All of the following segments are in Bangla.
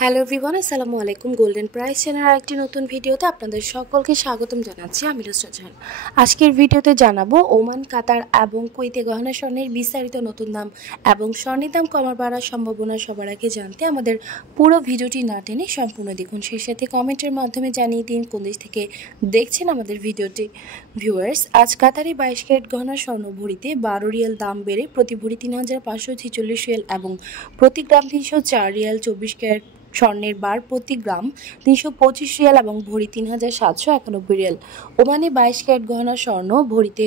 হ্যালো এভরিওয়ান, আসসালামু আলাইকুম। গোল্ডেন প্রাইস চ্যানেলের আরেকটি নতুন ভিডিওতে আপনাদের সকলকে স্বাগতম জানাচ্ছি। আমি নুসরাত জাহান। আজকের ভিডিওতে জানাবো ওমান, কাতার এবং কুয়েতে গহনা স্বর্ণের বিস্তারিত নতুন দাম এবং স্বর্ণের দাম কমার বাড়ার সম্ভাবনা সবার আগে জানতে আমাদের পুরো ভিডিওটি না টেনে সম্পূর্ণ দেখুন। সেই সাথে কমেন্টের মাধ্যমে জানিয়ে দিন কোন দেশ থেকে দেখছেন আমাদের ভিডিওটি। ভিউয়ার্স, আজ কাতারি 22 ক্যারেট গহনা স্বর্ণ ভরিতে 12 রিয়াল দাম বেড়ে প্রতি ভরি 3546 রিয়াল এবং প্রতি গ্রাম 304 রিয়াল। 24 ক্যারেট স্বর্ণের বার প্রতি গ্রাম 325 রিয়াল এবং ভরি 3791 রিয়াল। ওমানে 22 ক্যারেট গহনা স্বর্ণ ভরিতে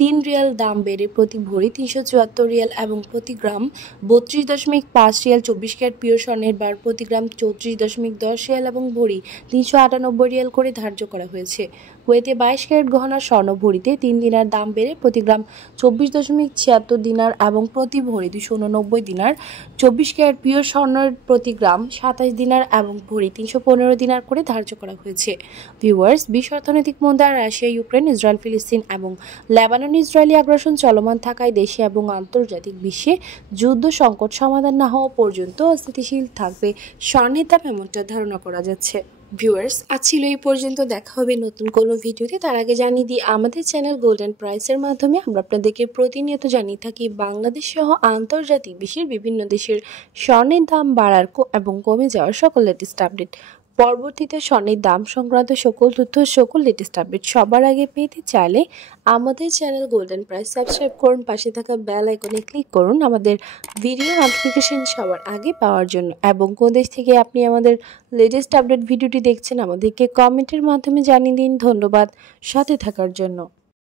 3 রিয়াল দাম বেড়ে প্রতি ভরি 374 রিয়াল এবং প্রতি গ্রাম 32.5 রিয়াল। 24 ক্যারেট পিওর স্বর্ণের বার প্রতি গ্রাম 34.10 রিয়াল এবং ভরি 398 রিয়াল করে ধার্য করা হয়েছে। কুয়েতে 22 ক্যারেট গহনা স্বর্ণ ভরিতে 3 দিনার দাম বেড়ে প্রতি গ্রাম 24.76 দিনার এবং প্রতি ভরি 289 দিনার। 24 ক্যারেট পিওর স্বর্ণের প্রতি গ্রাম 27 দিনার এবং ভরি 315 দিনার করে ধার্য করা হয়েছে। ভিউয়ার্স, বিশ্ব অর্থনৈতিক মন্দা, রাশিয়া, ইউক্রেন, ইসরায়েল, ফিলিস্তিন এবং লেবানন ইসরায়েলি আগ্রাসন চলমান থাকায় দেশে এবং আন্তর্জাতিক বিশ্বে যুদ্ধ সংকট সমাধান না হওয়া পর্যন্ত অস্থিতিশীল থাকবে স্বর্ণের দাম, এমনটা ধারণা করা যাচ্ছে। ভিউয়ার্স, আজ ছিল এই পর্যন্ত। দেখা হবে নতুন কোনো ভিডিওতে। তার আগে জানিয়ে দিই, আমাদের চ্যানেল গোল্ডেন প্রাইসের মাধ্যমে আমরা আপনাদেরকে প্রতিনিয়ত জানিয়ে থাকি বাংলাদেশ সহ আন্তর্জাতিক বিশ্বের বিভিন্ন দেশের স্বর্ণের দাম বাড়ার এবং কমে যাওয়ার সকল লেটেস্ট আপডেট। পরবর্তীতে স্বর্ণের দাম সংক্রান্ত সকল তথ্য, সকল লেটেস্ট আপডেট সবার আগে পেতে চাইলে আমাদের চ্যানেল গোল্ডেন প্রাইস সাবস্ক্রাইব করুন, পাশে থাকা বেল আইকনে ক্লিক করুন আমাদের ভিডিও নোটিফিকেশন সবার আগে পাওয়ার জন্য। এবং কোন দেশ থেকে আপনি আমাদের লেটেস্ট আপডেট ভিডিওটি দেখছেন আমাদেরকে কমেন্টের মাধ্যমে জানিয়ে দিন। ধন্যবাদ সাথে থাকার জন্য।